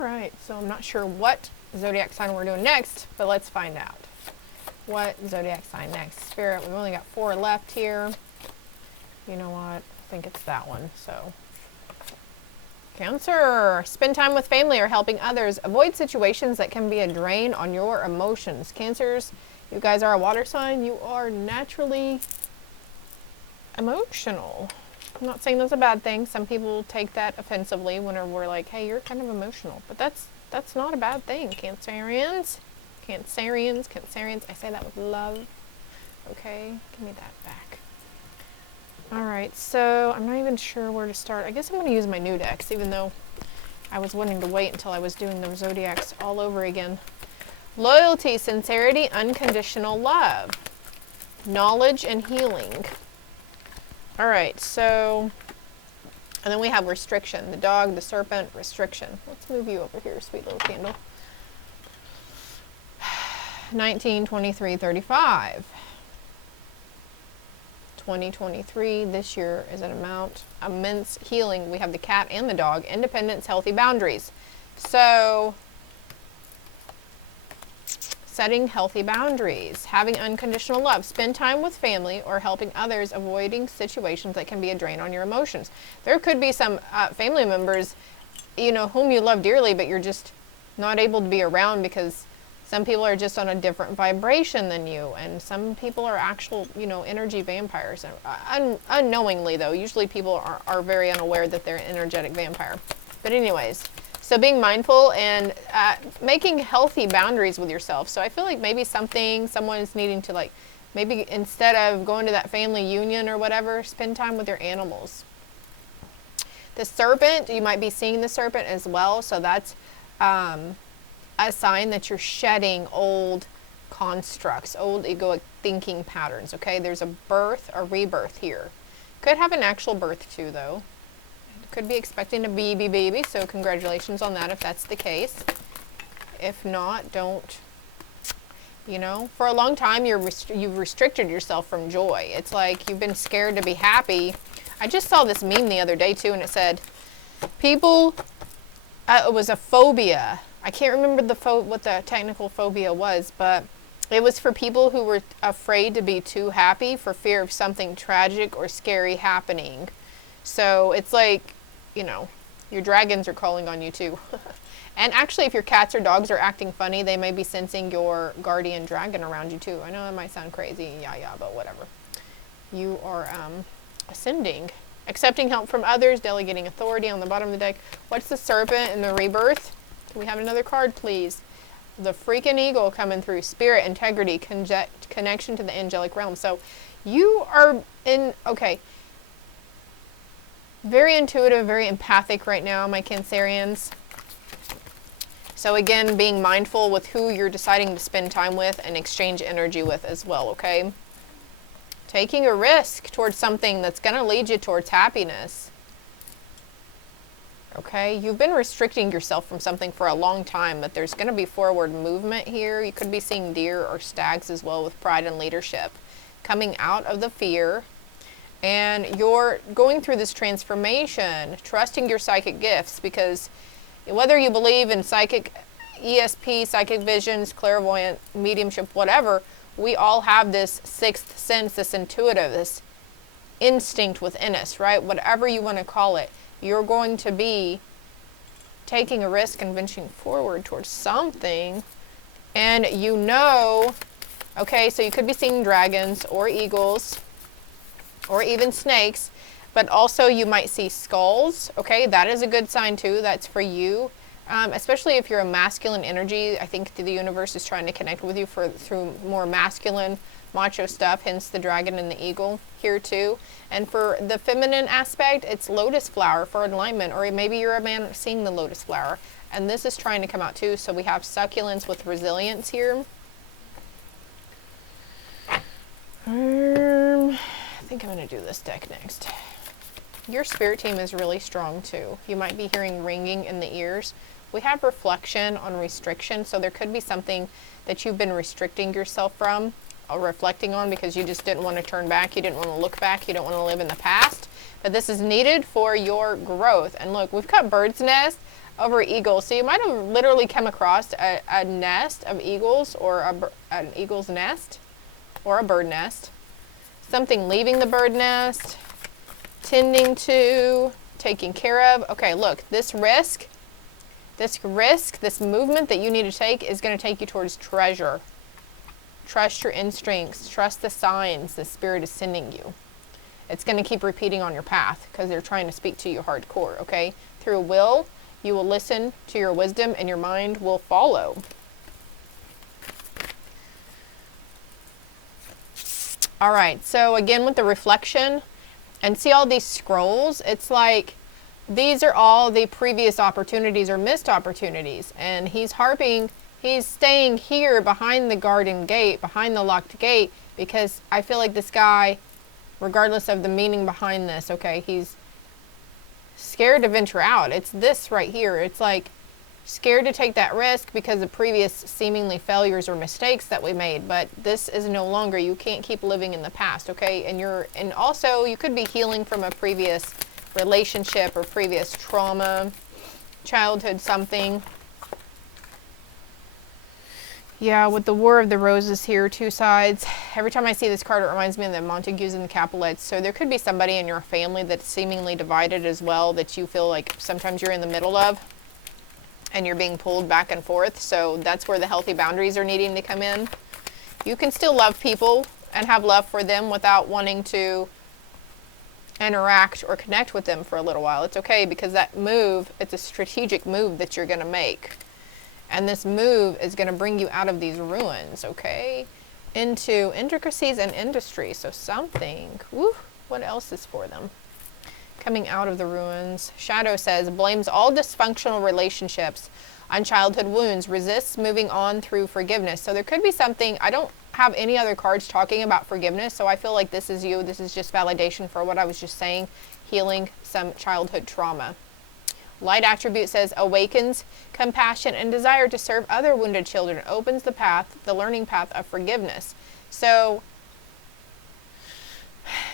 right, so I'm not sure what zodiac sign we're doing next, but let's find out. What zodiac sign next? Spirit, we've only got 4 left here. You know what? I think it's that one, so. Cancer, spend time with family or helping others. Avoid situations that can be a drain on your emotions. Cancers, you guys are a water sign. You are naturally emotional. I'm not saying that's a bad thing. Some people take that offensively whenever we're like, hey, you're kind of emotional. But that's not a bad thing, Cancerians. Cancerians. I say that with love. Okay, give me that back. All right, so I'm not even sure where to start. I guess I'm going to use my new decks, even though I was wanting to wait until I was doing the zodiacs all over again. Loyalty, sincerity, unconditional love, knowledge, and healing. All right, so, and then we have restriction. The dog, the serpent, restriction. Let's move you over here, sweet little candle. 19, 23, 35. 2023, this year is an immense healing. We have the cat and the dog, independence, healthy boundaries. So, setting healthy boundaries, having unconditional love, spend time with family or helping others, avoiding situations that can be a drain on your emotions. There could be some family members, you know, whom you love dearly, but you're just not able to be around because some people are just on a different vibration than you, and some people are actual, you know, energy vampires. Unknowingly, though, usually people are very unaware that they're an energetic vampire. But anyways, so being mindful and making healthy boundaries with yourself. So I feel like maybe someone's needing to, like, maybe instead of going to that family union or whatever, spend time with your animals. The serpent, you might be seeing the serpent as well, so that's a sign that you're shedding old constructs, old egoic thinking patterns, okay? There's a birth, a rebirth here. Could have an actual birth too, though. Could be expecting a baby, so congratulations on that if that's the case. If not, don't, you know. For a long time, you've restricted yourself from joy. It's like you've been scared to be happy. I just saw this meme the other day too, and it said, people, it was a phobia. I can't remember what the technical phobia was, but it was for people who were afraid to be too happy for fear of something tragic or scary happening. So it's like, you know, your dragons are calling on you too. And actually, if your cats or dogs are acting funny, they may be sensing your guardian dragon around you too. I know that might sound crazy, yeah, but whatever. You are ascending. Accepting help from others, delegating authority on the bottom of the deck. What's the serpent and the rebirth? Can we have another card, please? The freaking eagle coming through. Spirit, integrity, connection to the angelic realm. So you are very intuitive, very empathic right now, my Cancerians. So again, being mindful with who you're deciding to spend time with and exchange energy with as well, okay? Taking a risk towards something that's going to lead you towards happiness. Okay, you've been restricting yourself from something for a long time, but there's going to be forward movement here. You could be seeing deer or stags as well with pride and leadership. Coming out of the fear, and you're going through this transformation, trusting your psychic gifts, because whether you believe in psychic ESP, psychic visions, clairvoyant, mediumship, whatever, we all have this sixth sense, this intuitive, this instinct within us, right? Whatever you want to call it. You're going to be taking a risk and venturing forward towards something. And you know, okay, so you could be seeing dragons or eagles or even snakes, but also you might see skulls. Okay, that is a good sign too. That's for you. Especially if you're a masculine energy. I think the universe is trying to connect with you through more masculine, macho stuff, hence the dragon and the eagle here too. And for the feminine aspect, it's lotus flower for alignment, or maybe you're a man seeing the lotus flower. And this is trying to come out too. So we have succulence with resilience here. I think I'm going to do this deck next. Your spirit team is really strong too. You might be hearing ringing in the ears. We have reflection on restriction, so there could be something that you've been restricting yourself from or reflecting on because you just didn't want to turn back, you didn't want to look back, you don't want to live in the past. But this is needed for your growth. And look, we've got bird's nest. over eagles. So you might have literally come across a nest of eagles, or an eagle's nest, or a bird nest. Something leaving the bird nest, tending to, taking care of. Okay, look, this movement that you need to take is going to take you towards treasure. Trust your instincts. Trust the signs the Spirit is sending you. It's going to keep repeating on your path because they're trying to speak to you hardcore, okay? Through will, you will listen to your wisdom and your mind will follow. All right, so again with the reflection, and see all these scrolls, it's like these are all the previous opportunities or missed opportunities. And he's staying here behind the garden gate, behind the locked gate, because I feel like this guy, regardless of the meaning behind this, okay, he's scared to venture out. It's this right here. It's like scared to take that risk because of previous seemingly failures or mistakes that we made. But this is no longer, you can't keep living in the past, okay? And also you could be healing from a previous relationship or previous trauma, childhood something. Yeah, with the War of the Roses here, two sides. Every time I see this card, it reminds me of the Montagues and the Capulets. So there could be somebody in your family that's seemingly divided as well, that you feel like sometimes you're in the middle of, and you're being pulled back and forth. So that's where the healthy boundaries are needing to come in. You can still love people and have love for them without wanting to interact or connect with them for a little while. It's okay, because that move, it's a strategic move that you're going to make. And this move is going to bring you out of these ruins, okay, into intricacies and industry. So something, woo, what else is for them? Coming out of the ruins. Shadow says, blames all dysfunctional relationships on childhood wounds, resists moving on through forgiveness. So there could be something, I don't have any other cards talking about forgiveness, so I feel like this is you. This is just validation for what I was just saying, healing some childhood trauma. Light attribute says, awakens compassion and desire to serve other wounded children, opens the path, the learning path of forgiveness. So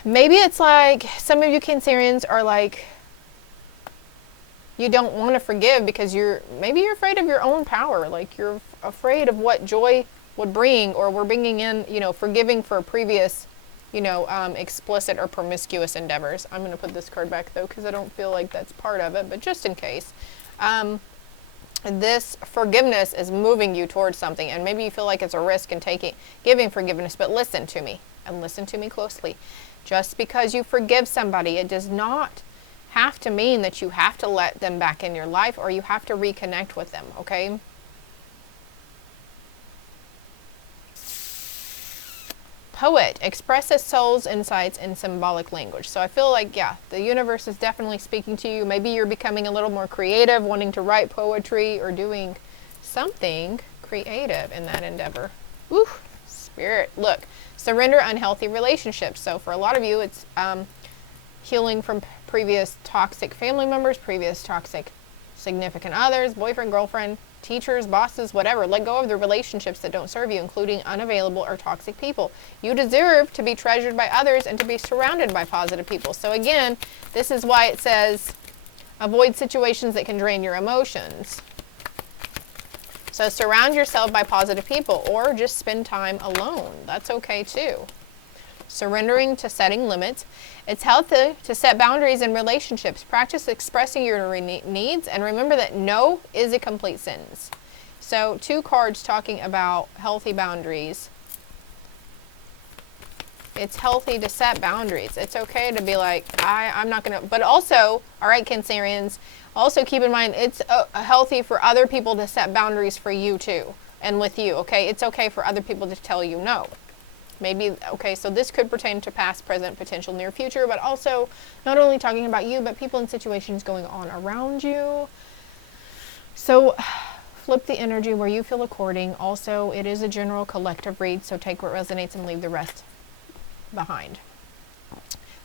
maybe it's like some of you Cancerians are like, you don't want to forgive because maybe you're afraid of your own power. Like you're afraid of what joy would bring, or we're bringing in, forgiving for previous, explicit or promiscuous endeavors. I'm going to put this card back though, because I don't feel like that's part of it, but just in case. This forgiveness is moving you towards something, and maybe you feel like it's a risk in giving forgiveness, but listen to me, and listen to me closely. Just because you forgive somebody, it does not have to mean that you have to let them back in your life, or you have to reconnect with them, okay? Poet expresses soul's insights in symbolic language. So I feel like, yeah, the universe is definitely speaking to you. Maybe you're becoming a little more creative, wanting to write poetry or doing something creative in that endeavor. Ooh, Spirit. Look, surrender unhealthy relationships. So for a lot of you, it's healing from previous toxic family members, previous toxic significant others, boyfriend, girlfriend, teachers, bosses, whatever. Let go of the relationships that don't serve you, including unavailable or toxic people. You deserve to be treasured by others and to be surrounded by positive people. So again, this is why it says avoid situations that can drain your emotions. So surround yourself by positive people, or just spend time alone. That's okay too. Surrendering to setting limits. It's healthy to set boundaries in relationships. Practice expressing your needs, and remember that no is a complete sentence. So two cards talking about healthy boundaries. It's healthy to set boundaries. It's okay to be like, I'm not going to, but also, all right, Cancerians, also keep in mind, it's healthy for other people to set boundaries for you too, and with you, okay? It's okay for other people to tell you no. Maybe, okay, so this could pertain to past, present, potential, near future, but also not only talking about you, but people in situations going on around you. So flip the energy where you feel according. Also, it is a general collective read, so take what resonates and leave the rest behind.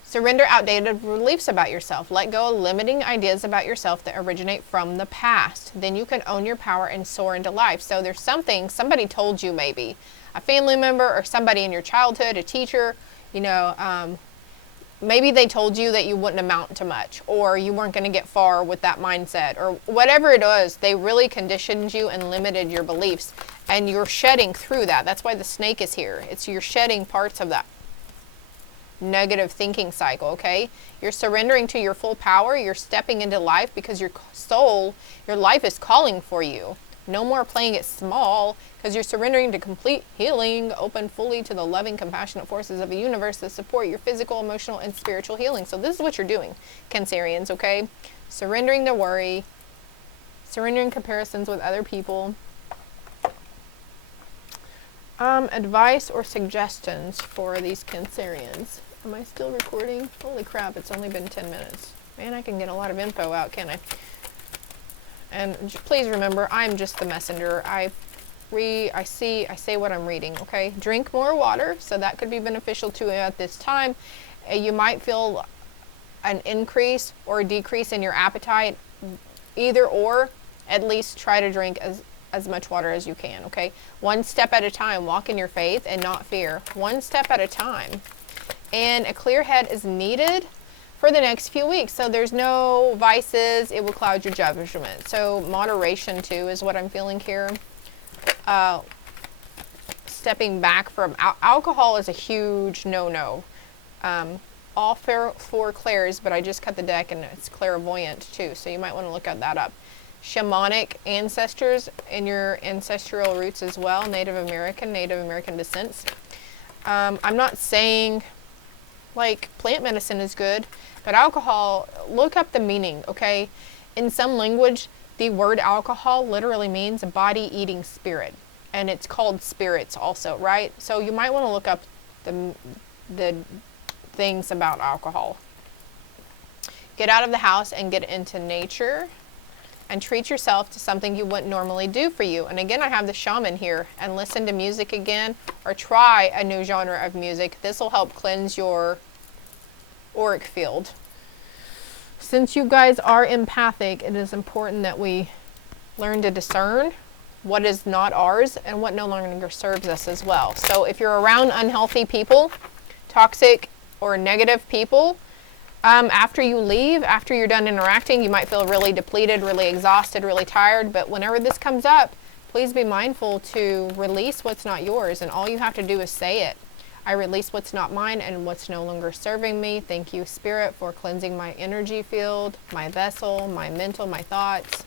Surrender outdated beliefs about yourself. Let go of limiting ideas about yourself that originate from the past. Then you can own your power and soar into life. So there's something, somebody told you maybe, a family member or somebody in your childhood, a teacher, maybe they told you that you wouldn't amount to much, or you weren't going to get far with that mindset, or whatever it was. They really conditioned you and limited your beliefs, and you're shedding through that. That's why the snake is here. You're shedding parts of that negative thinking cycle, okay? You're surrendering to your full power. You're stepping into life because your soul, your life is calling for you. No more playing it small, because you're surrendering to complete healing, open fully to the loving, compassionate forces of the universe that support your physical, emotional, and spiritual healing. So this is what you're doing, Cancerians, okay? Surrendering to worry, surrendering comparisons with other people. Advice or suggestions for these Cancerians. Am I still recording? Holy crap, it's only been 10 minutes. Man, I can get a lot of info out, can't I? And please remember, I'm just the messenger. I say what I'm reading, okay? Drink more water, so that could be beneficial to you at this time. You might feel an increase or a decrease in your appetite, either or. At least try to drink as much water as you can, okay? One step at a time. Walk in your faith and not fear. One step at a time. And a clear head is needed for the next few weeks. So there's no vices. It will cloud your judgment. So moderation too is what I'm feeling here. Stepping back from alcohol is a huge no-no. All four clairs, but I just cut the deck and it's clairvoyant too. So you might want to look at that up. Shamanic ancestors in your ancestral roots as well. Native American descents. I'm not saying like plant medicine is good, but alcohol, look up the meaning, okay? In some language, the word alcohol literally means a body-eating spirit, and it's called spirits also, right? So you might want to look up the things about alcohol. Get out of the house and get into nature, and treat yourself to something you wouldn't normally do for you. And again, I have the shaman here, and listen to music again, or try a new genre of music. This will help cleanse your auric field. Since you guys are empathic, it is important that we learn to discern what is not ours and what no longer serves us as well. So if you're around unhealthy people, toxic or negative people, after you leave, after you're done interacting, you might feel really depleted, really exhausted, really tired. But whenever this comes up, please be mindful to release what's not yours. And all you have to do is say it. I release what's not mine and what's no longer serving me. Thank you, Spirit, for cleansing my energy field, my vessel, my mental, my thoughts.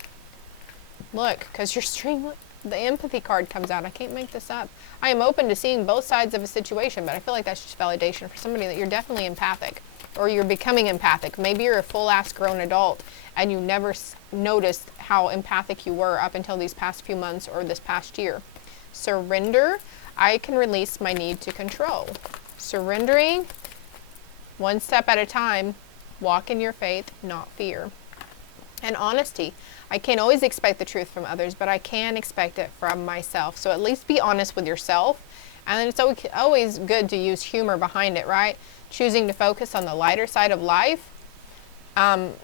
Look, because your string, the empathy card comes out. I can't make this up. I am open to seeing both sides of a situation, but I feel like that's just validation for somebody that you're definitely empathic. Or you're becoming empathic. Maybe you're a full-ass grown adult and you never noticed how empathic you were up until these past few months or this past year. Surrender. I can release my need to control. Surrendering, one step at a time. Walk in your faith, not fear. And honesty. I can't always expect the truth from others, but I can expect it from myself. So at least be honest with yourself. And then it's always good to use humor behind it, right? Choosing to focus on the lighter side of life.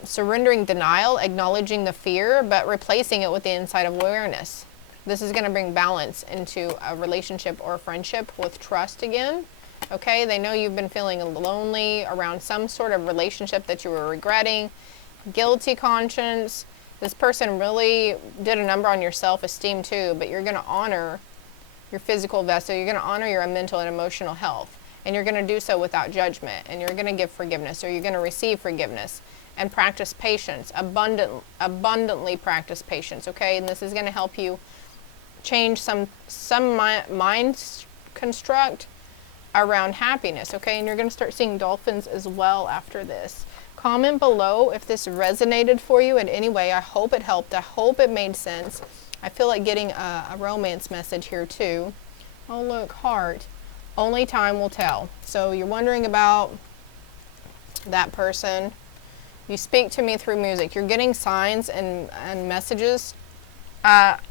Surrendering denial, acknowledging the fear, but replacing it with the inside of awareness. This is going to bring balance into a relationship or a friendship with trust again. Okay, they know you've been feeling lonely around some sort of relationship that you were regretting. Guilty conscience. This person really did a number on your self-esteem too, but you're going to honor your physical vessel. You're going to honor your mental and emotional health. And you're going to do so without judgment. And you're going to give forgiveness, or you're going to receive forgiveness. And practice patience. Abundantly practice patience, okay? And this is going to help you change some mind construct around happiness, okay? And you're going to start seeing dolphins as well after this. Comment below if this resonated for you in any way. I hope it helped. I hope it made sense. I feel like getting a romance message here too. Oh look, heart. Only time will tell. So you're wondering about that person. You speak to me through music. You're getting signs and messages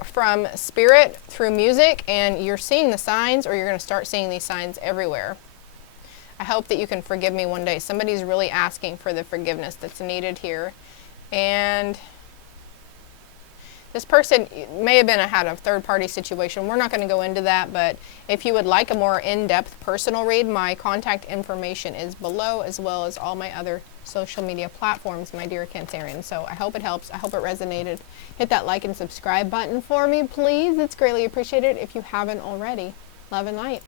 from Spirit through music, and you're seeing the signs, or you're going to start seeing these signs everywhere. I hope that you can forgive me one day. Somebody's really asking for the forgiveness that's needed here. And This person may have had a third-party situation. We're not going to go into that, but if you would like a more in-depth personal read, my contact information is below, as well as all my other social media platforms, my dear Cancerian. So I hope it helps. I hope it resonated. Hit that like and subscribe button for me, please. It's greatly appreciated if you haven't already. Love and light.